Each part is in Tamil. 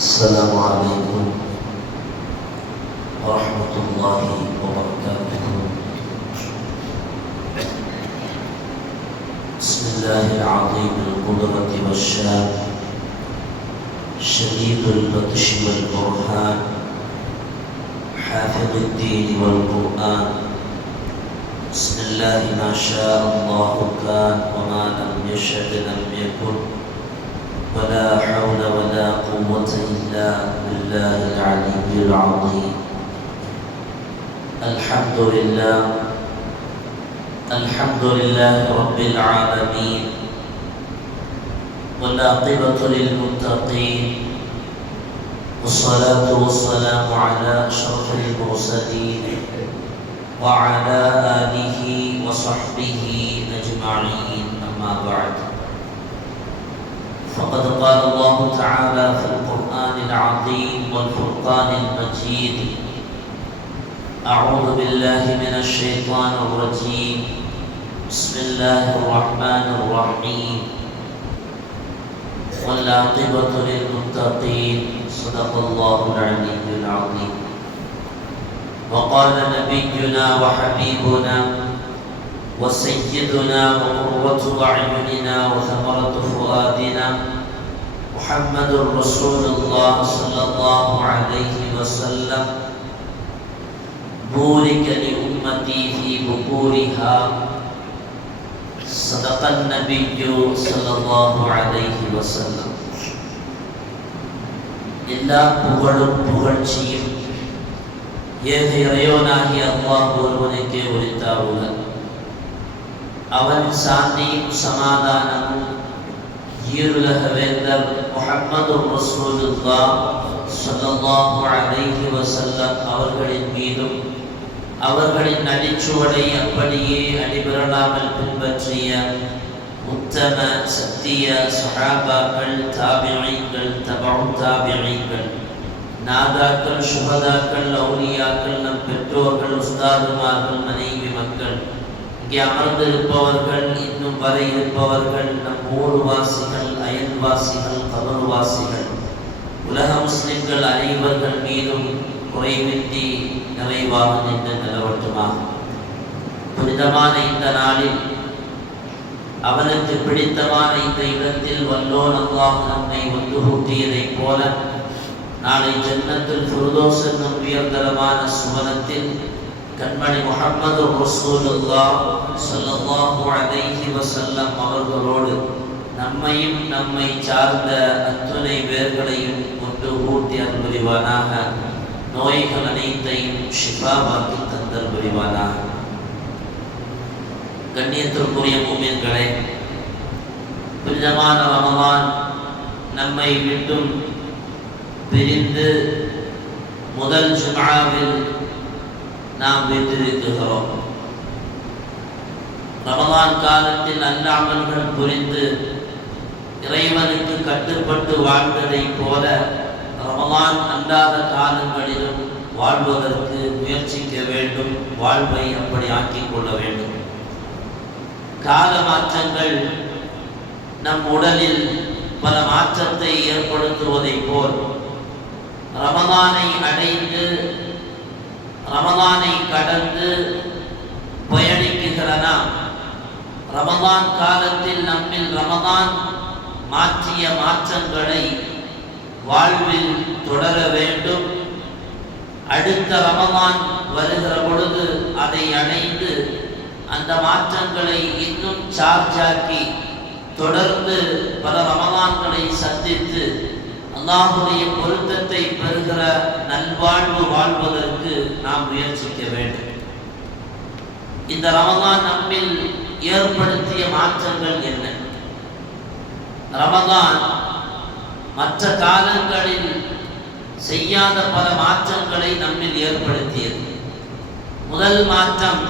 السلام عليكم ورحمة الله وبركاته. بسم الله العظيم القدرة والشان، شديد البطش والبرهان، حافظ الدين والقرآن. بسم الله ما شاء الله كان، وما لم يشأ لم يكن، ولا حول ولا قوة إلا بالله العلي العظيم. الحمد لله رب العالمين، والعاقبة للمتقين، والصلاة والسلام على أشرف المرسلين وعلى آله وصحبه أجمعين، أما بعد. فقد قال الله تعالى في القرآن العظيم والفرقان المجيد: أعوذ بالله من الشيطان الرجيم، بسم الله الرحمن الرحيم، والعاقبة للمتقين، صدق الله العلي العظيم. وقال نبينا وحبيبنا وسيدنا وقرة أعيننا وثمرة فؤادنا محمد رسول الله صلى الله عليه وسلم: بورك لأمتي في بكورها، صدق النبي صلى الله عليه وسلم. எல்லா புகழும் புகழ்ச்சியும் ஏக இறைவனாகிய அல்லாஹ் ஒருவனுக்கே உரித்தாவுக. அவன் சாந்தியும் சமாதானமும் ஈருலக வேந்தர் முஹம்மது ரசூலுல்லாஹ் ஸல்லல்லாஹு அலைஹி வஸல்லம் அவர்களின் மீதும், அவர்களின் நடிச்சுவடை அப்படியே அடிபெறலாமல் பின்பற்றிய உத்தம சத்திய சஹாபாக்கள், தாபிஈன்கள், தபஉ தாபிஈன்கள், நாதாக்கள், சுஹதாக்கள், அவுலியாக்கள், நம் பெற்றோர்கள், உஸ்தாதுமார்கள், மனைவி மக்கள், இங்கே அமர்ந்திருப்பவர்கள், இன்னும் வர இருப்பவர்கள், நம் ஊர்வாசிகள், அயல்வாசிகள், கபர்வாசிகள், உலக முஸ்லிம்கள் அனைவர்கள் மீதும் குறைவின்றி நிறைவாக நின்று நிலவட்டுமாக. புனிதமான இந்த நாளில், அவனுக்கு பிடித்தமான இந்த இடத்தில் வல்லோன் அல்லாஹ் நம்மை ஒன்று கூட்டியதைப் போல, நாளை ஜன்னத்துல் ஃபிர்தௌஸ் என்னும் உயர்தரமான சுவனத்தில் கண்மணி முஹம்மது ரசூலுல்லாஹ் ஸல்லல்லாஹு அலைஹி வஸல்லம் அவர்களோடு நம்மையும் நம்மை சார்ந்த அத்துணை பேர்களையும் ஒன்று கூட்டி அருள் புரிவானாக. நோய்கள் அனைத்தையும் ஷிஃபாவாக்கி தந்தல் புரிவானாக. கண்ணியத்திற்குரிய முஃமின்களே, புனிதமான ரமலான் நம்மை விட்டும் பிரிந்து முதல் ஜும்ஆவில் நாம் வீற்றிருக்கிறோம். ரமலான் காலத்தில் நல்ல அமல்கள் புரிந்து இறைவனுக்கு கட்டுப்பட்டு வாழ்ந்ததைப் போல ரமலான் அல்லாத காலங்களிலும் வாழ்வதற்கு முயற்சிக்க வேண்டும். வாழ்வை அப்படி ஆக்கிக் கொள்ள வேண்டும். கால மாற்றங்கள் நம் உடலில் பல மாற்றத்தை ஏற்படுத்துவதைப் போல் ரமலானை அடைந்து ரமலானை கடந்து பயணிக்கிற நாம் ரமலான் காலத்தில் நம்மில் ரமலான் மாற்றிய மாற்றங்களை வாழ்வில் தொடர வேண்டும். அடுத்த ரமலான் வருகிற பொழுது அதை அடைந்து அந்த மாற்றங்களை இன்னும் சார்ஜாக்கி தொடர்ந்து பல ரமலான்களை சந்தித்து அல்லாஹ்வுடைய பொருத்தத்தை பெறுகிற நல்வாழ்வு வாழ்வதற்கு நாம் முயற்சிக்க வேண்டும். இந்த ரமலான் நம்மில் ஏற்படுத்திய மாற்றங்கள் என்ன? ரமலான் மற்ற காலங்களில் செய்யாத பல மாற்றங்களை நம்மில் ஏற்படுத்தியது. முதல் மாற்றம்,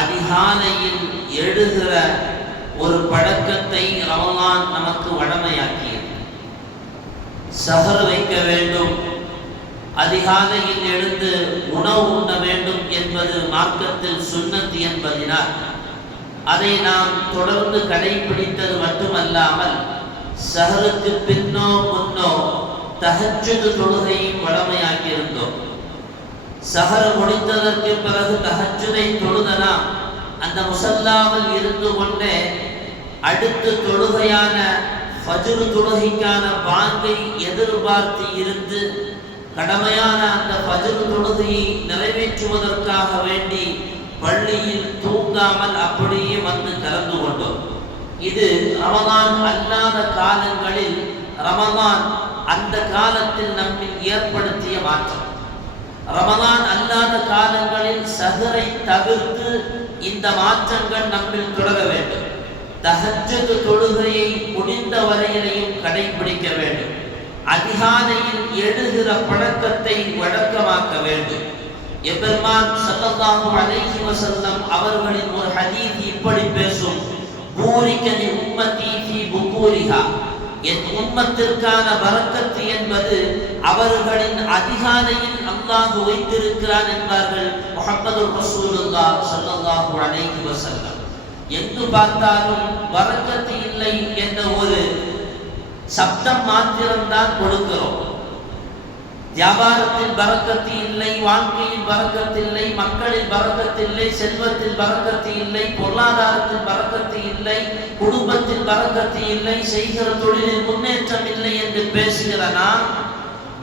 அதிகாலையில் எழுகிற ஒரு பழக்கத்தை ரமலான் நமக்கு வழமையாக்கியது. சஹர் வைக்க வேண்டும், அதிகாலையில் எழுந்து உணவு உண்ண வேண்டும் என்பது மார்க்கத்தில் சுன்னத் என்பதினால் அதை நாம் தொடர்ந்து கடைபிடித்தது மட்டுமல்லாமல் சஹருக்கு பின்னோ முன்னோ தஹஜ்ஜுத் தொழுகையும் வழமையாக்கி இருந்தோம். சஹர் முடித்ததற்கு பிறகு தஹஜ்ஜுதை தொழுதனா அந்த முஸல்லாவில் இருந்து கொண்டே அடுத்த தொழுகையான ஃபஜ்ர் தொழுகைக்கான பாங்கை எதிர்பார்த்து இருந்து கடமையான அந்த ஃபஜ்ர் தொழுகையை நிறைவேற்றுவதற்காக வேண்டி பள்ளியில் தூங்காமல் அப்படியே வந்து கலந்து கொண்டோம். இது ரமதான் அல்லாத காலங்களில் ரமதான் அந்த காலத்தில் நம்மில் ஏற்படுத்திய மாற்றம். ரமதான் அல்லாத காலங்களில் சஹரை தவிர்த்து இந்த மாற்றங்கள் நம்மில் தொடர வேண்டும். தஹஜ்ஜுத் தொழுகையை முடிந்த வரையிலையும் கடைபிடிக்க வேண்டும். அதிகாலையில் எழுகிற பழக்கத்தை வழக்கமாக்க வேண்டும். எபெருமான் ஸல்லல்லாஹு அலைஹி வஸல்லம் அவர்களின் ஒரு ஹதீஸ் இப்படி பேசும்: பூரிக லி உம்மதி ஃபீ புகூரிஹா, என் உம்மத்திற்கான பரக்கத்து என்பது அவர்களின் அதிகாலையில் அல்லாஹ் வைத்திருக்கிறான் என்பார்கள் முஹம்மது ரசூலுல்லாஹ் ஸல்லல்லாஹு அலைஹி வஸல்லம். எங்கு பார்த்தாலும் பரக்கத்து இல்லை என்ற ஒரு சப்தம் மாத்திரம்தான் கொடுக்கிறோம். வியாபாரத்தில் பரக்கத்து இல்லை, வாழ்க்கையில் பரக்கத்து இல்லை, மக்களில் பரக்கத்து இல்லை, செல்வத்தில் பரக்கத்து இல்லை, பொருளாதாரத்தில் பரக்கத்து இல்லை, குடும்பத்தில் பரக்கத்து இல்லை, செய்கிற தொழிலில் முன்னேற்றம் இல்லை என்று பேசுகிற நாம்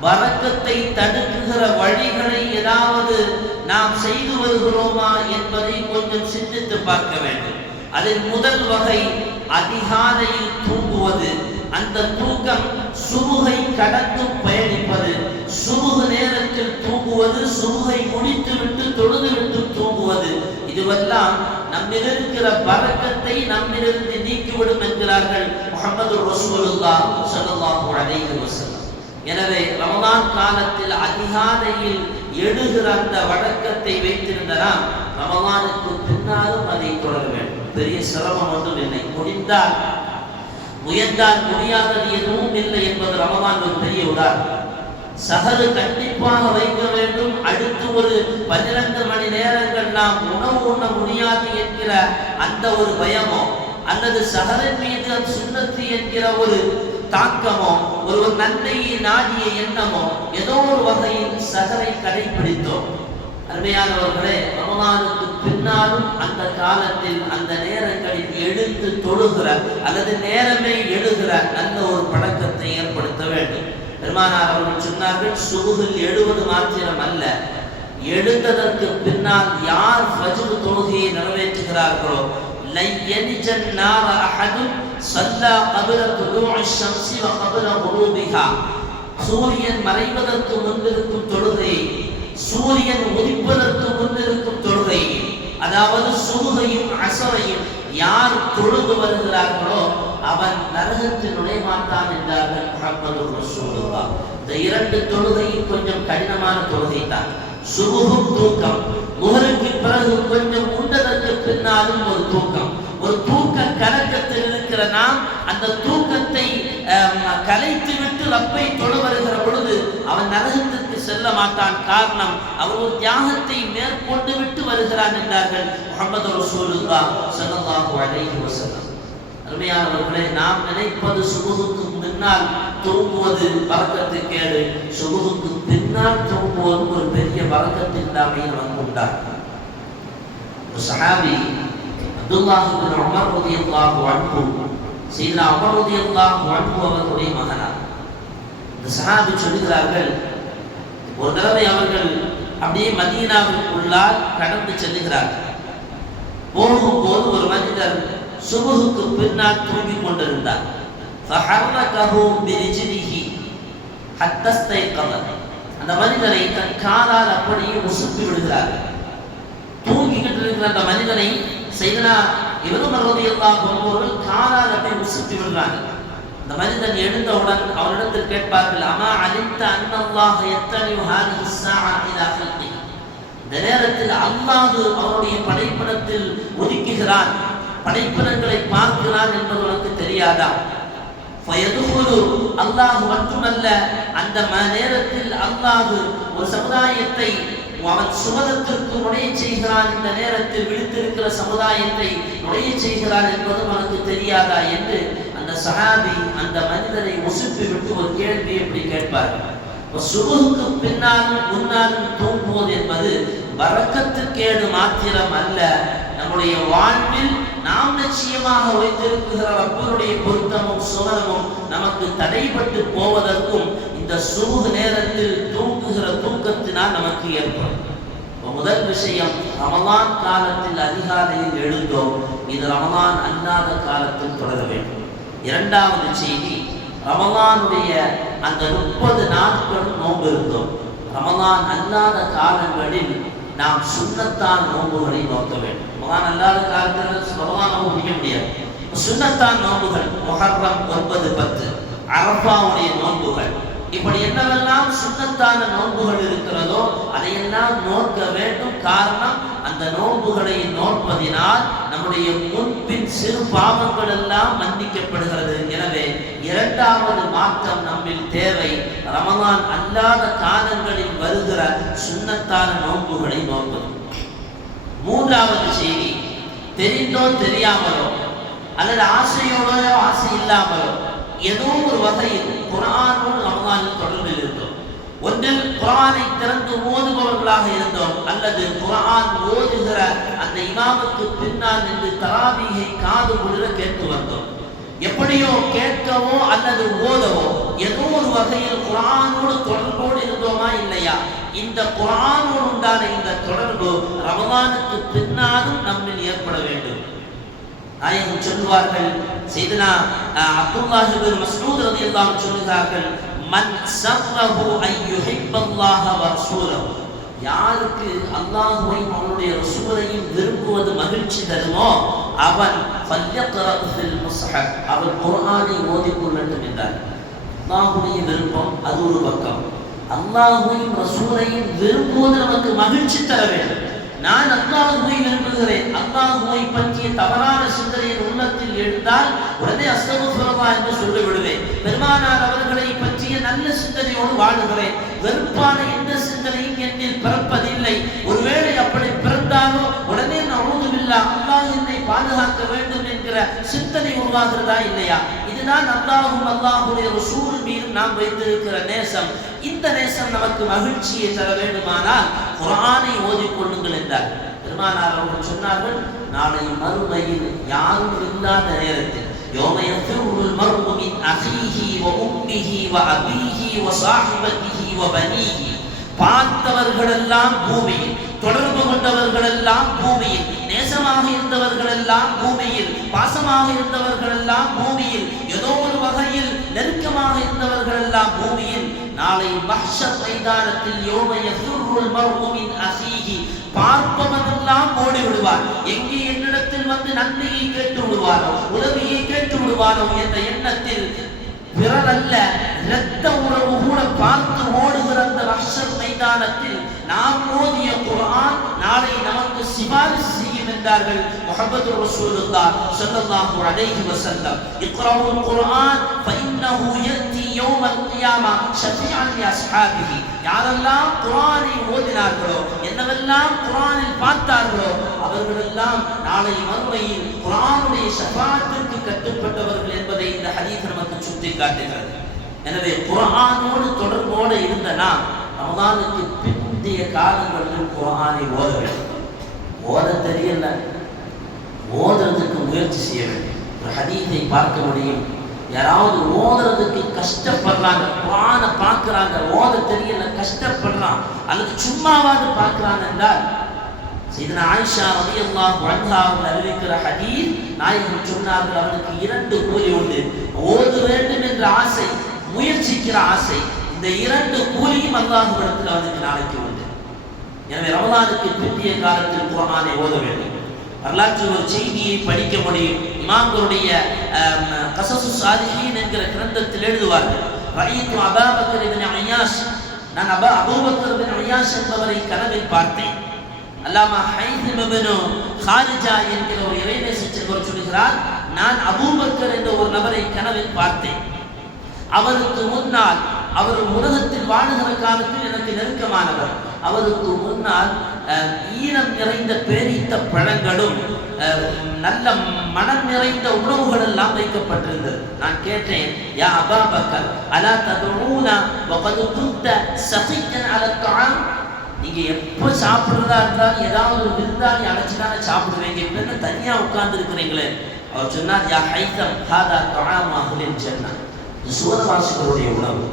பரக்கத்தை தடுக்குகிற வழிகளை ஏதாவது நாம் செய்து வருகிறோமா என்பதை கொஞ்சம் சிந்தித்து பார்க்க வேண்டும். அதில் முதல் வகை அதிகாலையில் தூங்குவது. அந்த தூக்கம் சுபுகை கடந்து பயணிப்பது. சுபுக நேரத்தில் தூங்குவது, சுபுகை முடித்துவிட்டு தொழுதுவிட்டு தூங்குவது, இதுவெல்லாம் நம்மிருக்கிற பரக்கத்தை நம்மிலிருந்து நீக்கிவிடும் என்கிறார்கள் முஹம்மது ரசூலுல்லாஹ் ஸல்லல்லாஹு அலைஹி வஸல்லம். எனவே ரமதான் காலத்தில் அதிகாலையில் எழுகிற அந்த வழக்கத்தை வைத்திருந்த நாம் ரமதானுக்கு பின்னாலும் அதை தொடர வேண்டும். பெரிய சிரமம் ஒன்றும் இல்லை. முடிந்தால் முயன்றால் முடியாதது எதுவும் இல்லை என்பது ரமதான் ஒரு பெரிய உதாரணம். சஹரு கண்டிப்பாக வைக்க வேண்டும். அடுத்து ஒரு 12 மணி நேரங்கள் நாம் உணவு உண்ண முடியாது என்கிற அந்த ஒரு பயமோ, அல்லது சஹரின் மீது சுன்னத்து என்கிற ஒரு தாக்கமோ, ஒரு நன்மையை நாடிய எண்ணமோ, ஏதோ ஒரு வகையில் சஹரை கடைபிடித்தோம். அருமையானவர்களே, ரமதானுக்கு பின்னாலும் அந்த காலத்தில் அந்த நேரங்களில் எழுந்து தொழுகிற அல்லது நேரமே எழுகிற நல்ல ஒரு பழக்கத்தை ஏற்படுத்த வேண்டும். பெருமானார் அவர்கள் சொன்னார்கள், சுபுகில் எழுவது மாத்திரம் அல்ல, எழுந்ததற்கு பின்னால் யார் ஃபஜ்ர் தொழுகையை நிறைவேற்றுகிறார்களோ லை யன்ஜன் நார அஹதுன் ஸல்லா கப்ல துலூஇ ஷம்ஸி வ கப்ல குரூபிஹா, சூரியன் மறைவதற்கு முன்னிருக்கும் தொழுகை, சூரியன் உதிப்பதற்கு முன்னிருக்கும் தொழுகை, அதாவது சுபுகையும் அஸரையும் யார் தொழுது வருகிறார்களோ அவன் நரகத்தில் நுழைமாட்டான் என்றார்கள் முஹம்மது ரசூலுல்லாஹ். இந்த இரண்டு தொழுகையும் கொஞ்சம் கடினமான தொழுகை தான். சுபுகும் தூக்கம், முஹருக்கு பிறகு கொஞ்சம் உண்டதற்கு பின்னாலும் ஒரு தூக்கம், ஒரு தூக்க கலக்கத்தில் இருக்கிற நாம் அந்த தூக்கத்தை கலைத்து விட்டு ரப்பை தொழு வருகிற பொழுது அவன் நரகத்திற்கு செல்ல மாட்டான். காரணம், அவர் ஒரு தியாகத்தை மேற்கொண்டு விட்டு வருகிறான் என்றார்கள் முஹம்மது ரசூலுல்லாஹ் ஸல்லல்லாஹு அலைஹி வஸல்லம். அருமையானவர்களே, நாம் நினைப்பது சுபுகுக்கு முன்னால் தூங்குவது பரக்கத்து கேடு, சுபுகுக்கு பின்னால் தூங்குவது ஒரு பெரிய பரக்கத்தில்லாமை நமக்கு உண்டாகும். ஒரு சஹாபி அப்துல்லாஹ் இப்னு உமர் ரலியல்லாஹு அன்ஹு, சையதுனா உமர் ரலியல்லாஹு அன்ஹு அவர்களுடைய மகனார். இந்த சஹாபி சொல்கிறார்கள், ஒரு தடவை அவர்கள் அப்படியே மதீனாவுக்குள்ளால் கடந்து செல்லுகிறார்கள். போகும்போது ஒரு மனிதர் சுபுகுக்கு பின்னால் தூங்கிக் கொண்டிருந்தார். ஃபஹர்ரகஹு பிரிஜ்லிஹி ஹத்தா ஸ்தைகத, அந்த மனிதனை தன் காலால் அப்படியே உசுப்பி விடுகிறார்கள். தூங்கிக்கிட்டு இருக்கிற அந்த மனிதனை சையதுனா இப்னு உமர் ரலியல்லாஹு அன்ஹு அவர்கள் காலால் அப்படியே உசுப்பி விடுறாங்க. அந்த மனிதன் எழுந்தவுடன் அவரிடத்தில் கேட்பார்கள், அமா அலிம்த அன்னல்லாஹ யத்தலிஉ ஹாதிஹி ஸாஅ இலா ஹல்கி, இந்த நேரத்தில் அல்லாஹ் அவருடைய படைப்பிடத்தில் ஒதுக்குகிறான், படைப்பிடங்களை பார்க்கிறான் என்பது உனக்கு தெரியாதா? ஃபயதுகுலு, அல்லாஹ் மட்டுமல்ல, அந்த நேரத்தில் அல்லாஹ் ஒரு சமுதாயத்தை அவன் சுமதத்திற்கு நுழைய செய்கிறான், இந்த நேரத்தில் விழித்திருக்கிற சமுதாயத்தை நுழைய செய்கிறான் என்பது உனக்கு தெரியாதா என்று அந்த சஹாபி அந்த மனிதரை உசுப்பி விட்டு ஒரு கேள்வி எப்படி கேட்பார், சுபுக்கு பின்னாலும் முன்னாலும் தூங்குவது என்பது பரக்கத்துக்கேடு மாத்திரம் அல்ல, நம்முடைய வாழ்வில் நாம் நிச்சயமாக வைத்திருக்கிற ரப்பனுடைய பொருத்தமும் சுவனமும் நமக்கு தடைபட்டு போவதற்கும் இந்த சுபுகு நேரத்தில் தூங்குகிற தூக்கத்தினால் நமக்கு ஏற்படும். முதல் விஷயம், ரமலான் காலத்தில் அதிகாலையில் எழுந்தோம், இது ரமலான் அல்லாத காலத்தில் தொடர வேண்டும். இரண்டாவது செய்தி, ரமலானுடைய அந்த 30 நாட்கள் நோன்பு இருந்தோம், ரமலான் அல்லாத காலங்களில் நாம் சுன்னத்தான் நோன்புகளை நோக்க வேண்டும். ரமலான் அல்லாத காலத்தில் ரமலான் நோன்பு முடிக்க முடியாது. சுன்னத்தான் நோன்புகள், முஹர்ரம் 9, 10, அரஃபாவுடைய நோன்புகள், இப்படி என்னவெல்லாம் சுன்னத்தான நோன்புகள் இருக்கிறதோ அதையெல்லாம் நோக்க வேண்டும். காரணம், அந்த நோன்புகளை நோற்பதினால் நம்முடைய முன்பின் சிறு பாவங்கள் எல்லாம் மன்னிக்கப்படுகிறது. எனவே இரண்டாவது மாற்றம் நம்மில் தேவை, ரமலான் அல்லாத காலங்களில் வருகிற சுன்னத்தான நோன்புகளை நோற்பது. மூன்றாவது செய்தி, தெரிந்தோ தெரியாமலோ அல்லது ஆசையோடோ ஆசை இல்லாமலோ ஏதோ ஒரு வகையில் குர்ஆனோடு ரமலானில் தொடர்பில் இருந்தோம். ஒன்றில் குர்ஆனை திறந்து ஓதுபவர்களாக இருந்தோம், அல்லது குர்ஆன் ஓதுகிற அந்த இமாமுக்கு பின்னால் நின்று தராவீஹை காது குளிர கேட்டு வந்தோம். எப்படியோ கேட்கவோ அல்லது ஓதவோ ஏதோ ஒரு வகையில் குர்ஆனோடு தொடர்போடு இருந்தோமா இல்லையா? இந்த குர்ஆனோடு உண்டான இந்த தொடர்பு ரமலானுக்கு பின்னாலும் நம்மில் ஏற்பட வேண்டும். நாயகம் சொல்வார்கள், சையதுனா அப்துல்லாஹ் இப்னு மஸ்ஊத் ரலியல்லாஹு அன்ஹு சொல்கிறார்கள், மன் ஸர்ரஹு அன் யுஹிப்பல்லாஹ வ ரசூலஹு, யாருக்கு அல்லாஹ்வையும் அவனுடைய ரசூலையும் விரும்புவது மகிழ்ச்சி தருமோ அவன் ஃபல்யக்ரஅ ஃபில் முஸ்ஹப், அவன் குர்ஆனை ஓதிக்கொள்ளட்டும் என்றார். அல்லாஹ்வுடைய விருப்பம் அது ஒரு பக்கம், அல்லாஹ்வையும் ரசூலையும் விரும்புவது நமக்கு மகிழ்ச்சி தர வேண்டும். நான் அல்லாஹ்வை விரும்புகிறேன், அல்லாஹ்வை பற்றிய தவறான சிந்தனை என் உள்ளத்தில் எழுந்தால் உடனே அஸ்தக்ஃபிருல்லாஹ் என்று சொல்லிவிடுவேன். பெருமானார் அவர்களை பற்றிய நல்ல சிந்தனையோடு வாழுகிறேன், வெறுப்பான எந்த சிந்தனையும் என்னில் பிறப்பதில்லை. ஒருவேளை அப்படி பிறந்தாலோ உடனே நஊது பில்லாஹ், அல்லாஹ் என்னை பாதுகாக்க வேண்டும் என்கிற சிந்தனை உருவாகிறதா இல்லையா? இதுதான் அல்லாஹும் அல்லாஹுடைய ரசூல் மீது நாம் வைத்திருக்கிற நேசம். இந்த நேசம் நமக்கு மகிழ்ச்சியை தர வேண்டுமானால் குர்ஆனை ஓதிக்கொள்ளுங்கள் என்றார். பெருமானார் அவர்கள் சொன்னார்கள், நாளை மறுமையில் யாரும் இல்லாத நேரத்தில், யௌம யஃபிருல் மர்உ மின் அஹீஹி வ உம்மிஹி வ அபீஹி வ ஸாஹிபதிஹி வ பனீஹி, பார்த்தவர்கள் எல்லாம் பூமியில், தொடர்பு கொண்டவர்கள் எல்லாம் பூமியில், நேசமாக இருந்தவர்கள் எல்லாம் பூமியில், பாசமாக இருந்தவர்கள் எல்லாம் பூமியில், ஏதோ ஒரு வகையில் நெருக்கமாக இருந்தவர்கள் எல்லாம் பூமியில், நாளை மஹ்ஷர் மைதானத்தில் யௌம யஃபிருல் மர்உ மின் அஹீஹி, பார்ப்பவனெல்லாம் ஓடி விடுவார். எங்கே என்னிடத்தில் வந்து நன்மையை கேட்டு விடுவாரோ, உதவியை கேட்டு விடுவாரோ என்ற எண்ணத்தில் விரல் அல்ல இரத்த உறவு கூட பார்த்து ஓடுகிற அந்த மஹ்ஷர் மைதானத்தில் நாம் ஓதிய குர்ஆன் நாளை நமக்கு சிபாரிசு செய்யும் என்றார்கள் முஹம்மது ரசூலுல்லாஹ் ஸல்லல்லாஹு அலைஹி வஸல்லம். இக்ரவுல் குர்ஆன் ஃபஇன்னஹு யஅதி யௌமல் கியாமா ஷஃபீஅன் லி அஸ்ஹாபிஹி, யாரெல்லாம் குர்ஆனை ஓதினார்களோ, என்னவெல்லாம் குர்ஆனில் பார்த்தார்களோ அவர்களெல்லாம் நாளை மறுமையில் குர்ஆனுடைய ஷஃபாஅத்திற்கு கட்டுப்பட்டவர்கள் என்பதை இந்த ஹதீஸ் நமக்கு சுட்டிக்காட்டுகிறது. எனவே குர்ஆனோடு தொடர்போடு இருந்த நாம் ரமலானுக்கு பிந்தைய காலங்களில் குர்ஆனை ஓத வேண்டும். ஓத தெரியல, ஓதுறதுக்கு முயற்சி செய்ய வேண்டும். ஒரு ஹதீஸை பார்க்க முடியும், யாராவது ஓதுறதுக்கு கஷ்டப்படுறாங்க, குர்ஆனை பார்க்குறாங்க, ஓத தெரியல, கஷ்டப்படுறான், அல்லது சும்மாவாது பார்க்குறான் என்றால், சையதுனா ஆயிஷா ரலியல்லாஹு அன்ஹா அவர்கள் அறிவிக்கிற ஹதீஸ், நாயகம் சொன்னார்கள், அவனுக்கு 2 கூலி உண்டு. ஓத வேண்டும் என்ற ஆசை, முயற்சிக்கிற ஆசை, இந்த 2 கூலியும் அல்லாஹ்விடத்தில் அவனுக்கு நாளைக்கு உண்டு. எனவே ரமலானுக்கு பிந்திய காலத்தில் குர்ஆனை ஓத வேண்டும். வரலாற்று ஒரு செய்தியை படிக்க முடியும். இமாம்களுடைய கஸஸு ஸாலிஹீன் என்கிற கிரந்தத்தில் எழுதுவார்கள், ரஅய்து அபூபக்கர் இப்னு அய்யாஷ், நான் அபூபக்கர் இப்னு அய்யாஷ் என்பவரை கனவில் பார்த்தேன். அல்லாமா ஹைஸம் இப்னு ஹாரிஜா என்கிற ஒரு இறைநேசர் சொல்கிறார், நான் அபூபக்கர் என்ற ஒரு நபரை கனவில் பார்த்தேன். அவருக்கு முன்னால், அவர் உலகத்தில் வாழுகிற காலத்தில் எனக்கு நெருக்கமானவர், அவருக்கு முன்னால் ஈரம் நிறைந்த பேரித்த பழங்களும் நல்ல மனம் நிறைந்த உணவுகள் எல்லாம் வைக்கப்பட்டிருந்தது. நான் கேட்டேன், யா அபா பக்கர் அலா ததுஊனா வகது குன்த ஸஃபியன் அலா தஆம், நீங்க எப்போ சாப்பிடுறதா இருந்தாலும் ஏதாவது ஒரு விருந்தாளி அழைச்சிட்டான சாப்பிடுவீங்க, இப்ப தனியா உட்கார்ந்து இருக்கிறீங்களே. அவர் சொன்னார், யா ஹைதம் ஹாதா தஆம் அஹ்லில் ஜன்னah, இது சுவனவாசிகளுடைய உணவு,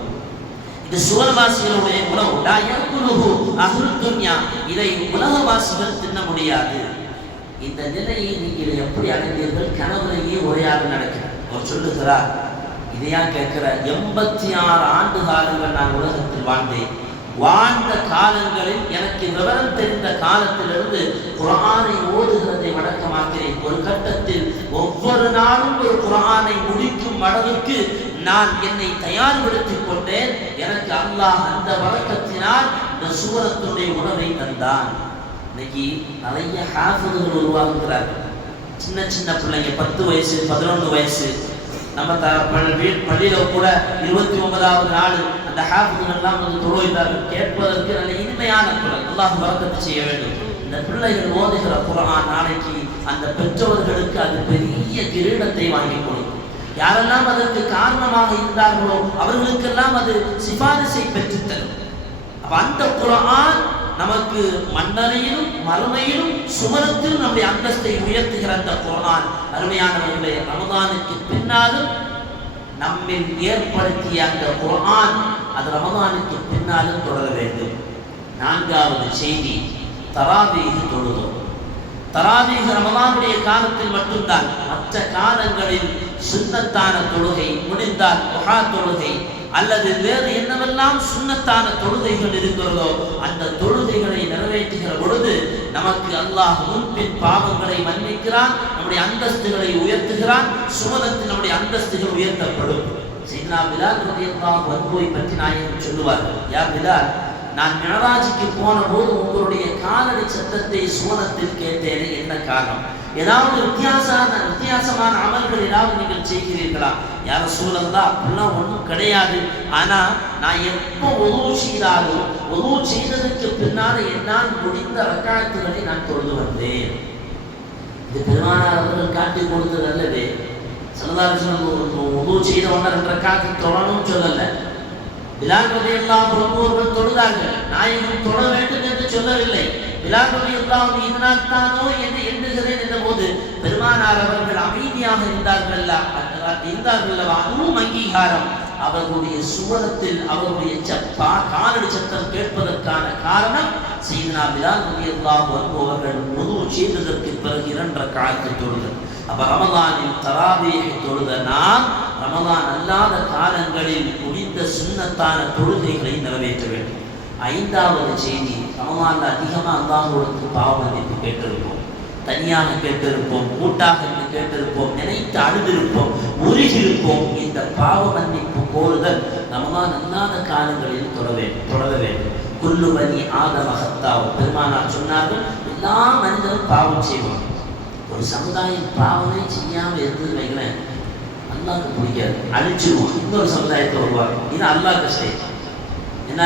இது சுவனவாசிகளுடைய உணவு. லா யகுலுஹு அஹ்லுத் துன்யா, இதை உலகவாசிகள் தின்ன முடியாது. இந்த நிலையை நீங்கள் எப்படி அடைந்தீர்கள்? கனவுலையே உரையாடல் நடக்கிறது. அவர் சொல்லுகிறார், இதையா கேட்கிற, 86 ஆண்டு காலங்கள் நான் உலகத்தில் வாழ்ந்தேன். வாழ்ந்த காலங்களில் எனக்கு விவரம் தெரிந்த காலத்திலிருந்து குர்ஆனை ஓதுகிறதை வழக்கமாக்கிறேன். ஒரு கட்டத்தில் ஒவ்வொரு நாளும் ஒரு குர்ஆனை முடிக்கும் அளவுக்கு நான் என்னை தயார்படுத்திக் கொண்டேன். எனக்கு அல்லாஹ் அந்த வழக்கத்தினால் இந்த சூரத்துடைய உணவை தந்தான். இன்னைக்கு நிறைய ஹாஃபிதுகள் உருவாக்குகிறார்கள். சின்ன சின்ன பிள்ளைங்க 10 வயசு 11 வயசு. நம்ம பள்ளியில கூட 29வது நாள் அந்த ஹாஃபிதுகள் எல்லாம் வந்து தொழுகிறார்கள். கேட்பதற்கு நல்ல இனிமையான குரல். அல்லாஹ் பரக்கத்து செய்ய வேண்டும். இந்த பிள்ளைகள் ஓதுகிற குர்ஆன் நாளைக்கு அந்த பெற்றோர்களுக்கு அது பெரிய கிரீடத்தை வாங்கி கொடுக்கும். யாரெல்லாம் அதற்கு காரணமாக இருந்தார்களோ அவர்களுக்கெல்லாம் அது சிபாரிசை பெற்றுத்தரும். அப்ப அந்த குர்ஆன் நமக்கு மன்னரையிலும் மறுமையிலும் சுமரத்திலும் நம்முடைய அந்தஸ்தை உயர்த்துகிற அந்த குர்ஆன், அருமையானவர்களே, ரமதானுக்கு பின்னாலும் நம்மில் ஏற்படுத்திய அந்த குர்ஆன் அது ரமதானுக்கு பின்னாலும் தொடர வேண்டும். 4வது செய்தி, தராவீஹ் தொழுதோம். தராவீஹ் ரமதானுடைய காலத்தில் மட்டும்தான். மற்ற காலங்களில் சுன்னத்தான தொழுகை, முடிந்தால் துஹா தொழுகை அல்லது வேறு என்னவெல்லாம் சுன்னத்தான தொழுகைகள் இருக்கிறதோ அந்த தொழுகைகளை நிறைவேற்றுகிற பொழுது நமக்கு அல்லாஹ் முன்பின் பாவங்களை மன்னிக்கிறான், நம்முடைய அந்தஸ்துகளை உயர்த்துகிறான், சுமதத்தில் நம்முடைய அந்தஸ்துகள் உயர்த்தப்படும். சையத்னா பிலால் ரலியல்லாஹு அன்ஹு பற்றி நாயகம் சொல்லுவார்கள், யா பிலால், நான் மிஅராஜுக்கு போன போது உங்களுடைய காலடி சத்தத்தை சுவனத்தில் கேட்டேனே, என்ன காரணம்? ஏதாவது வித்தியாசமான அமல்கள் ஏதாவது நீங்கள் செய்கிறீர்களா? யா ரசூலல்லாஹ், அப்படிலாம் ஒன்றும் கிடையாது. ஆனா நான் எப்போ உது செய்தாலும் உது செய்ததற்கு பின்னால் என்னால் முடிந்த ரக்காத்துகளை நான் தொழுது வந்தேன். இது பெருமானார் அவர்கள் காட்டி கொடுத்தது அல்லவே. ஸல்லல்லாஹு அலைஹி வஸல்லம் உது செய்த உடனே 2 ரக்காத்து தொழணும்னு சொல்லல. பிலால் ரலியல்லாஹு அன்ஹு அவர்கள் தொழுதார்கள். நாயகம் தொழ வேண்டும் என்று சொல்லவில்லை. பிலால் ரலியல்லாஹு அன்ஹு இதனால் தானோ என்று எண்ணுகிறேன் என்ற போது பெருமானார் அவர்கள் அமைதியாக இருந்தார்கள். அதுவும் அங்கீகாரம். அவர்களுடைய சுவரத்தில் அவர்களுடைய காலடி சத்தம் கேட்பதற்கான காரணம் சையத்னா பிலால் ரலியல்லாஹு அன்ஹு அவர்கள் உது செய்ததற்கு பிறகு 2 ரக்காத்து தொழுதல். அப்ப ரமதானில் தராவீஹ் தொழுத நாம் ரமதான் அல்லாத காலங்களில் முடிந்த சுன்னத்தான தொழுகைகளை நிறைவேற்ற வேண்டும். 5வது செய்தி, ரமதான்ல அதிகமாக அல்லாஹ்வுக்கு பாவ மன்னிப்பு கேட்டிருப்போம், தனியாக கேட்டிருப்போம், கூட்டாக கேட்டிருப்போம், நினைத்து அழுதிருப்போம், உருகிருப்போம். இந்த பாவ மன்னிப்பு கோருதல் ரமதான் அல்லாத காலங்களில் தொடர வேண்டும். குல்லு பனி ஆதம ஹத்தாவ், பெருமானார் சொன்னார்கள், எல்லா மனிதரும் பாவம் செய்வோம். ஒரு சமுதாயம் பாவமே செய்யாமல் இருந்தது வைக்கிறேன், அல்லாஹ்வுக்கு பிடிக்காது, அழிச்சிருவோம், இன்னொரு சமுதாயத்தை உருவாக்கும். இது அல்லாஹ் கஷ்டம். என்ன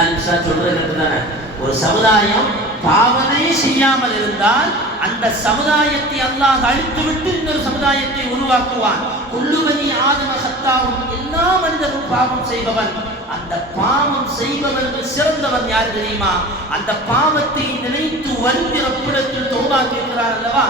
சொல்றது தானே? ஒரு சமுதாயம் பாவமே செய்யாமல் இருந்தால் அந்த சமுதாயத்தை அல்லாஹ் அழித்துவிட்டு இன்னொரு சமுதாயத்தை உருவாக்குவான். குல்லுபனி ஆதம ஹத்தாவும், எல்லா மனிதரும் பாவம் செய்பவன். அந்த பாவம் செய்பவர்கள் சிறந்தவன் யார் தெரியுமா? அந்த பாவத்தை நினைத்து வருந்தி ரப்பிடத்தில் தௌபா கேட்கிறார் அல்லவா,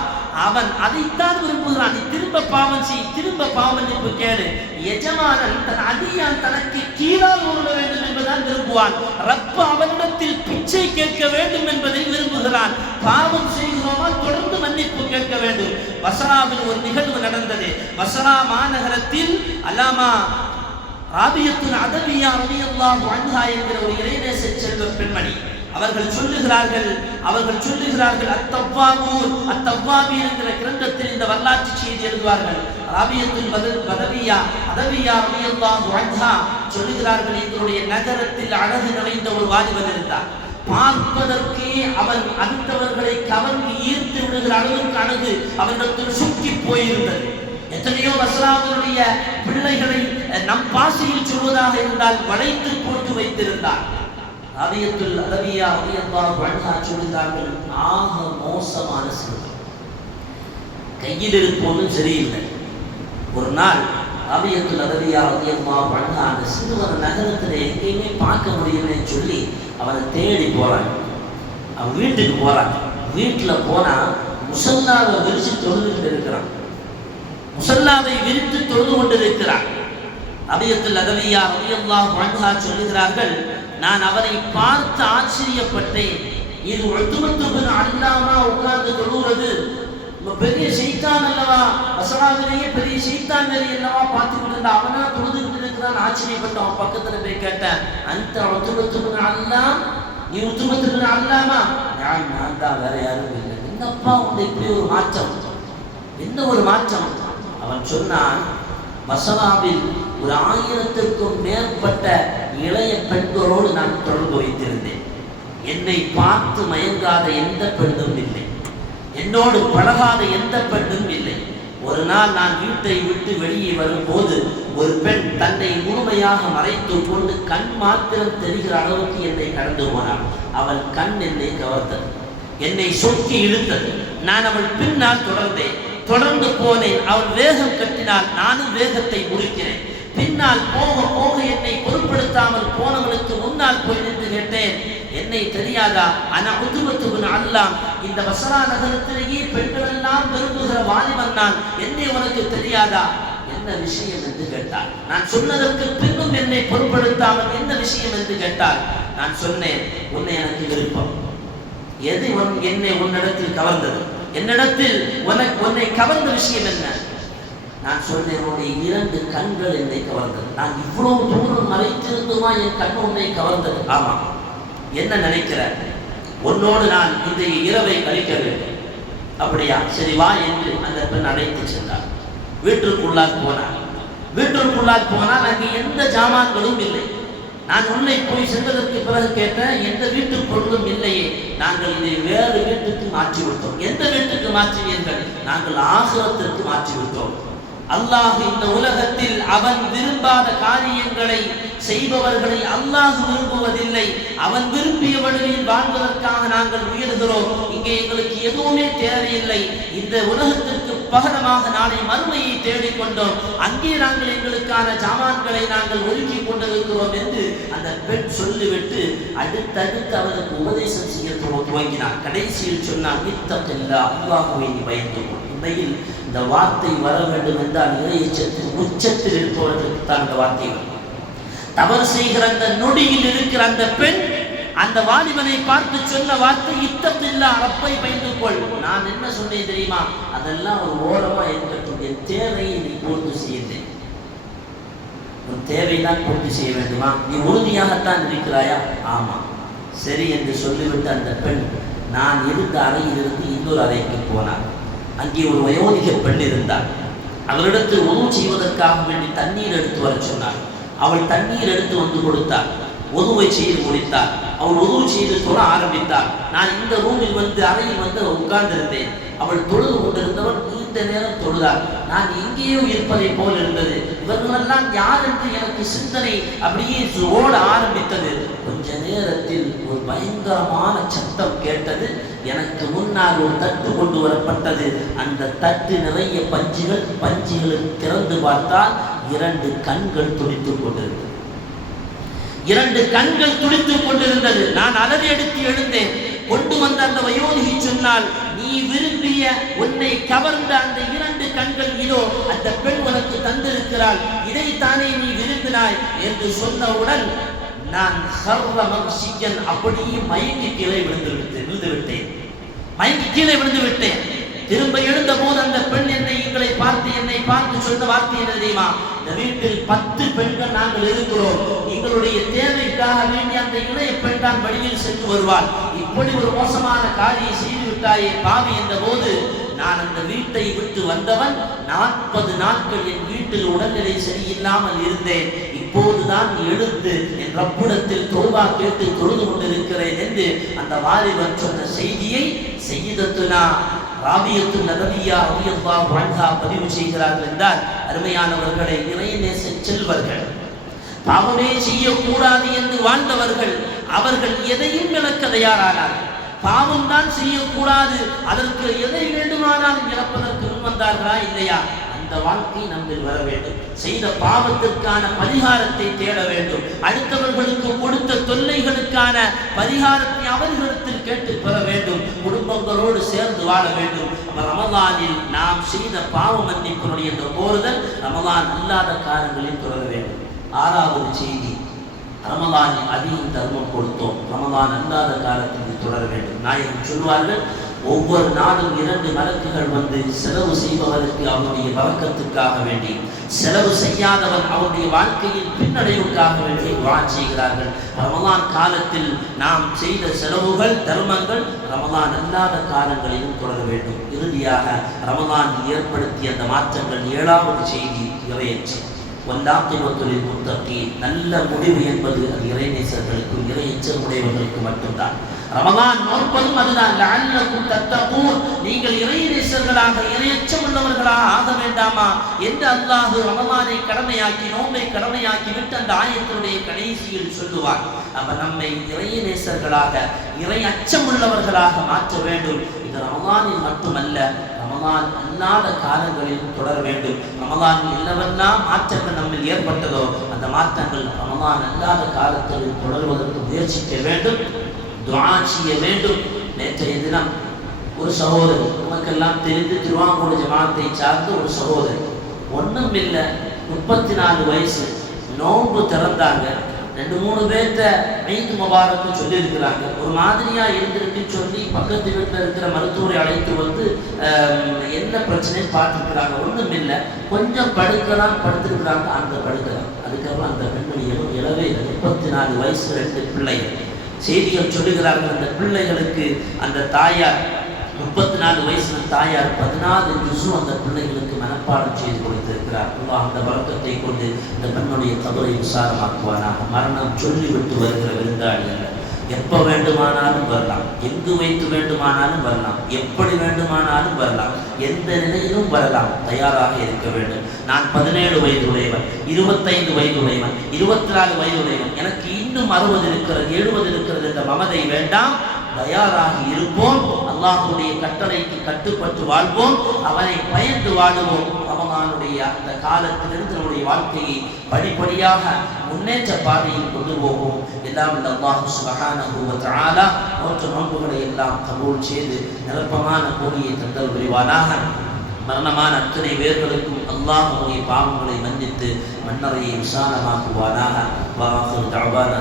அவன் அதைத்தான் விரும்புகிறான். நீ திரும்ப பாவம் செய், திரும்ப பாவம் மன்னிப்பு கேளு. எஜமானன் தன் அடியான் தனக்கு கீழால் உருள வேண்டும் என்பதான் விரும்புவான். ரப்ப அவனிடத்தில் பிச்சை கேட்க வேண்டும் என்பதை விரும்புகிறான். பாவம் செய்கிறோமா, தொடர்ந்து மன்னிப்பு கேட்க வேண்டும். பஸ்ராவில் ஒரு நிகழ்வு நடந்தது. பஸ்ரா மாநகரத்தில் அல்லாமா ராபியத்துல் அதவியா ரலியல்லாஹு அன்ஹா என்கிற ஒரு இறைநேச செல்வ பெண்மணி, அவர்கள் சொல்லுகிறார்கள் அத்தவ்வாபீன் என்கிற கிரந்தத்தில் இந்த வரலாற்று செய்தி எழுதுவார்கள். ராபியத்துல் அதவியா ரலியல்லாஹு அன்ஹா சொல்லுகிறார்கள், எங்களுடைய நகரத்தில் அழகு நிறைந்த ஒரு வாலிபன் இருந்தார். பார்ப்பதற்கே அவன் அடுத்தவர்களை கவர்ந்து ஈர்த்து விடுகிற அளவுக்கு அழகு அவனிடத்தில் சுற்றி போயிருந்தது. எத்தனையோ பஸ்ராவுடைய பிள்ளைகளை நம் பாஷையில் சொல்வதாக இருந்தால் வளைத்து போட்டு வைத்திருந்தார். ராபியத்துல் அதவியா ரலியல்லாஹு அன்ஹா சொல்கிறார்கள், ஆக மோசமான சிறுவன், கையில் இருப்போதும் சரியில்லை. ஒரு நாள் ரபியத்துல் அதவியா ரலியல்லாஹு அன்ஹா அந்த சிறுவன் நகரத்தில் எங்கேயுமே பார்க்க முடியலன்னு சொல்லி அவனை தேடி போறாங்க. அவன் வீட்டுக்கு போறாங்க. வீட்டில் போனா முசல்லாவை விரிச்சு தொழுது இருக்கிறான். முசல்லாவை விரித்து தொழுது கொண்டிருக்கிறான். ரபியத்துல் அதவியா ரலியல்லாஹு அன்ஹா சொல்லுகிறார்கள், நான் அவரை பார்த்து ஆச்சரியப்பட்டேன். இது உத்பத்து பின் அல்லாமா உட்கார்ந்து தொழுகிறது பெரிய ஷைத்தான் அல்லவா, வசனாவிலேயே பெரிய ஷைத்தான் வேலை அல்லவா பார்த்துக்கிட்டு இருந்தா அவனா தொழுதுகிட்டு இருக்கிறான். ஆச்சரியப்பட்டோம். அவன் பக்கத்துல போய் கேட்டேன், அந்த உத்பத்து பின் அல்லா, நீ உத்பத்து பின் அல்லாமா? நான் தான், வேற யாரும் இல்லை. என்னப்பா உங்க இப்படி ஒரு மாற்றம், என்ன ஒரு மாற்றம்? அவன் சொன்னான், மசனாவில் ஒரு 1000க்கும் மேற்பட்ட இளைய பெண்களோடு நான் தொடர்பு வைத்திருந்தேன். என்னை பார்த்து மயங்காத எந்த பெண்ணும் இல்லை, என்னோடு பழகாத எந்த பெண்ணும் இல்லை. ஒரு நாள் நான் வீட்டை விட்டு வெளியே வரும்போது ஒரு பெண் தன்னை முழுமையாக மறைத்து கொண்டு கண் மாத்திரம் தெரிகிற அளவுக்கு என்னை கடந்து போனாள். அவள் கண் என்னை கவர்ந்தது, என்னை சொக்கி இழுத்தது. நான் அவள் பின்னால் தொடர்ந்து போனேன். அவள் வேகம் கட்டினால் நானும் வேகத்தை முறிக்கிறேன். பின்னால் போக போக என்னை பொருட்படுத்தாமல் போனவளுக்கு முன்னால் போய் நின்று கேட்டேன், என்னை தெரியாதா? ஆனா உத்பத்து பின் அல்லாம், இந்த பஸ்ரா நகரத்திலேயே பெண்கள் எல்லாம் விரும்புகிற வாலிபன் நான், என்னை உனக்கு தெரியாதா? என்ன விஷயம் என்று கேட்டார். நான் சொன்னதற்கு பின்னும் என்னை பொருட்படுத்தாமல் என்ன விஷயம் என்று கேட்டார். நான் சொன்னேன், உன்னை எனக்கு விருப்பம். எது என்னை உன்னிடத்தில் கவர்ந்தது? என்னிடத்தில் உன்னை கவர்ந்த விஷயம் என்ன? நான் சொன்னேன், உன்னுடைய 2 கண்கள் என்னை கவர்ந்தது. நான் இவ்வளவு தூரம் மறைத்திருந்துமா என் கண் உன்னை கவர்ந்தது? ஆமா. என்ன நினைக்கிற? உன்னோடு நான் இந்த இரவை கழிக்க வேண்டும். அப்படியா, சரி வா என்று அந்த பெண் அழைத்து சென்றார். வீட்டிற்குள்ளால் போனால் அங்கே எந்த ஜாமான்களும் இல்லை. நான் உள்ளே போய் சென்றதற்கு பிறகு கேட்டேன், எந்த வீட்டு பொருளும் இல்லையே. நாங்கள் இதை வேறு வீட்டுக்கு மாற்றிவிட்டோம். எந்த வீட்டுக்கு மாற்றினீர்கள்? நாங்கள் ஆகிரத்திற்கு மாற்றிவிட்டோம். அல்லாஹ் இந்த உலகத்தில் அவன் விரும்பாத காரியங்களை செய்பவர்களை அல்லாஹ் விரும்புவதில்லை. அவன் விரும்பிய வழியில் வாழ்வதற்காக நாங்கள் உயர்கிறோம். இங்கே எங்களுக்கு எதுவுமே தேவையில்லை. இந்த உலகத்திற்கு பகரமாக நாளை மறுமையை தேடிக்கொண்டோம். அங்கே நாங்கள் எங்களுக்கான ஜாமான்களை நாங்கள் ஒதுக்கி கொண்டிருக்கிறோம் என்று அந்த பெண் சொல்லிவிட்டு அடுத்தடுத்து அவருக்கு உபதேசம் செய்ய துவங்கினார். கடைசியில் சொன்னார், இத்தகில்லா, அல்லாஹ்வை நீ பயந்து கொள். உண்மையில் இந்த வார்த்தை வர வேண்டும் என்றால் இறையச்சத்தின் உச்சத்தில் இருப்பவர்களுக்கு தான் இந்த வார்த்தை வரும். தவறு செய்கிற அந்த நொடியில் இருக்கிற அந்த பெண் அந்த வாலிபனை பார்த்து சொன்ன வார்த்தை, இத்தகில்லா, ரப்பை பயந்து கொள். நான் என்ன சொன்னேன் தெரியுமா? அதெல்லாம் ஒரு ஓரமா இருக்கட்டும், என் தேவையை நீ பூர்த்தி செய்தேன். உன் தேவைதான் பூர்த்தி செய்ய வேண்டுமா? நீ உறுதியாகத்தான் இருக்கிறாயா? ஆமா. சரி என்று சொல்லிவிட்டு அந்த பெண் நான் இருந்த அறையிலிருந்து இன்னொரு அறைக்கு போனார். அங்கே ஒரு வயோதிக பெண் இருந்தாள். அவளிடத்தில் உதவு செய்வதற்காக வேண்டி தண்ணீர் எடுத்து வர சொன்னார். அவள் தண்ணீர் எடுத்து வந்து கொடுத்தாள். உதவை செய்து முடித்தாள். அவள் உதவு செய்து தொழ ஆரம்பித்தாள். நான் இந்த ரூமில் அறையில் உட்கார்ந்திருந்தேன். அவள் தொழுது கொண்டிருந்தவள் நீண்ட நேரம் தொழுதாள். நான் எங்கேயோ இருப்பதை போல் இருந்தது. இவர்களெல்லாம் யார் என்று எனக்கு சிந்தனை அப்படியே ஓட ஆரம்பித்தது. கொஞ்ச நேரத்தில் ஒரு பயங்கரமான சத்தம் கேட்டது. எனக்கு முன்னால் ஒரு தட்டு கொண்டு வரப்பட்டது. அந்த தட்டு நிறைய பஞ்சுகளை திறந்து பார்த்தால் 2 கண்கள் துடித்துக் கொண்டிருந்தது. 2 கண்கள் துடித்துக் கொண்டிருந்தது. நான் அலறி எடுத்து எழுந்தேன். கொண்டு வந்த அந்த வயோதிகை சொன்னால், நீ விரும்பிய உன்னை கவர்ந்த அந்த 2 கண்கள் இதோ அந்த பெண் உனக்கு தந்திருக்கிறாள், இதைத்தானே நீ விரும்பினாய் என்று சொன்னவுடன் நான் அப்படியே மயங்கி கீழே விழுந்து விட்டேன். திரும்ப எழுந்த போது அந்த பெண் என்னை பார்த்து சொன்ன வார்த்தை என்ன தெரியுமா? இந்த வீட்டில் 10 பெண்கள் நாங்கள் இருக்கிறோம். எங்களுடைய தேவைக்காக வேண்டி அந்த இளைய பெண் தான் வழியில் சென்று வருவாள். இப்படி ஒரு மோசமான காரியம் செய்து விட்டாயே பாவி என்ற போது நான் அந்த வீட்டை விட்டு வந்தவன் 40 நாட்கள் என் வீட்டில் உடல்நிலை சரியில்லாமல் இருந்தேன். இப்போதுதான் எழுந்து என் ரப்பிடத்தில் தௌபா கேட்டு தொழுது கொண்டிருக்கிறேன் என்று அந்த வாலிபன் சொன்ன செய்தியை சய்யிதத்துனா ராபியத்துல் அதவியா ரலியல்லாஹு அன்ஹா பதிவு செய்கிறார்கள் என்றால், அருமையானவர்களை, இறைநேச செல்வர்கள், பாவமே செய்யக்கூடாது என்று வாழ்ந்தவர்கள், அவர்கள் எதையும் இழக்க தயாரானார்கள். பாவம் தான் செய்யக்கூடாது, அதற்கு எதை வேண்டுமானாலும் இழப்பதற்கு முன்வந்தார்களா இல்லையா? அந்த வாழ்க்கை நம்மில் வர வேண்டும். செய்த பாவத்திற்கான பரிகாரத்தை தேட வேண்டும். அடுத்தவர்களுக்கு கொடுத்த தொல்லைகளுக்கான பரிகாரத்தை அவர்களிடத்தில் கேட்டு பெற வேண்டும். குடும்பங்களோடு சேர்ந்து வாழ வேண்டும். ரமலானில் நாம் செய்த பாவ மன்னிப்பினுடைய இந்த கோருதல் ரமலான் அல்லாத காலங்களில் தொடர வேண்டும். 6வது செய்தி, ரமலானில் அதிகம் தர்மம் கொடுத்தோம், ரமலான் அல்லாத காலத்தில் தொடர வேண்டும். நாயகம் சொல்வார்கள், ஒவ்வொரு நாளும் 2 மலக்குகள் வந்து செலவு செய்பவருக்கு அவனுடைய வழக்கத்துக்காக வேண்டி, செலவு செய்யாதவன் அவனுடைய வாழ்க்கையில் பின்னடைவுக்காக வேண்டி துஆ செய்கிறார்கள். ரமலான் காலத்தில் நாம் செய்த செலவுகள் தர்மங்கள் ரமலான் அல்லாத காலங்களிலும் தொடர வேண்டும். இறுதியாக ரமலானில் ஏற்படுத்திய அந்த மாற்றங்கள் 7வது செய்தி இறையச்சம். வல்லாக்கிவத்துலில் முத்தகி, நல்ல முடிவு என்பது அது இறைநேசர்களுக்கும் இறையச்சம் உடையவர்களுக்கு மட்டும்தான். ரமலான் நோன்பதும் அதுதான். லஅல்லகும் தத்தகூன், நீங்கள் இறைநேசர்களாக இறையச்சம் உள்ளவர்களாக ஆக வேண்டாமா என்று அல்லாஹ் ரமலானை கடமையாக்கி நோன்பை கடமையாக்கி விட்டு அந்த ஆயத்தினுடைய கடைசியில் சொல்லுவார். அப்ப நம்மை இறைநேசர்களாக இறை அச்சம் உள்ளவர்களாக மாற்ற வேண்டும். இது ரமலானில் மட்டுமல்ல, ரமலான் அல்லாத காலங்களில் தொடர வேண்டும். ரமலானில் என்னவெல்லாம் மாற்றங்கள் நம்மில் ஏற்பட்டதோ அந்த மாற்றங்கள் ரமலான் அல்லாத காலத்தில் தொடர்வதற்கு முயற்சிக்க வேண்டும், துஆ செய்ய வேண்டும். நேற்றைய தினம் ஒரு சகோதரி, நமக்கெல்லாம் தெரிந்து திருவாங்கூர் ஜமாத்தை சார்ந்த ஒரு சகோதரி, ஒன்றும் இல்லை, 34 வயசு, நோன்பு திறந்தாங்க. 2-3 பேர்த்த ஈத் முபாரக்கு சொல்லியிருக்கிறாங்க. ஒரு மாதிரியா இருந்திருக்குன்னு சொல்லி பக்கத்து வீட்டில் இருக்கிற மருத்துவரை அழைத்து வந்து என்ன பிரச்சனைன்னு பார்த்துருக்குறாங்க. ஒன்றும் இல்லை, கொஞ்சம் படுக்கலாம் படுத்திருக்கிறாங்க, அந்த படுக்கலாம். அதுக்கப்புறம் அந்த பெண்மணி இளவே 34 வயசு, 2 பிள்ளைகள். செய்திகள் சொல்லுகிறார்கள், அந்த பிள்ளைகளுக்கு அந்த தாயார் 34 வயசுல தாயார் 14 ஜுஸு அந்த பிள்ளைகளுக்கு மனப்பாடம் செய்து கொடுத்திருக்கிறார். அந்த வழக்கத்தை கொண்டு இந்த பெண்ணுடைய கபரை விசாரமாக்குவானாக. மரணம் சொல்லிவிட்டு வருகிற விருந்தாளிகள் எப்போ வேண்டுமானாலும் வரலாம், எங்கு வைத்து வேண்டுமானாலும் வரலாம், எப்படி வேண்டுமானாலும் வரலாம், எந்த நிலையிலும் வரலாம், தயாராக இருக்க வேண்டும். நான் 17 வயதுடையவன், 25 வயதுடையவன், 24 வயதுடையவன், எனக்கு இன்னும் 60 இருக்கிறது, 70 இருக்கிறது என்ற மமதை வேண்டாம். தயாராகி இருப்போம், அல்லாஹ்வுடைய கட்டளைக்கு கட்டுப்பட்டு வாழ்வோம், அவனை பயந்து வாழுவோம். ரமலானுடைய அந்த காலத்திலிருந்து நம்முடைய வாழ்க்கையை படிப்படியாக முன்னேற்ற பாதையில் கொண்டு போவோம். எல்லாம் அல்லாஹ் சுப்ஹானஹு வ தஆலா நோன்புகளை எல்லாம் கபூல் செய்து நிரப்பமான கூலியை தந்தல் புரிவானாக. மரணமான அத்தனை பேர்களுக்கும் அல்லாஹ் அவருடைய பாவங்களை மன்னித்து மன்னரையை விசாலமாக்குவானாக. வாஹிரு தஅவானா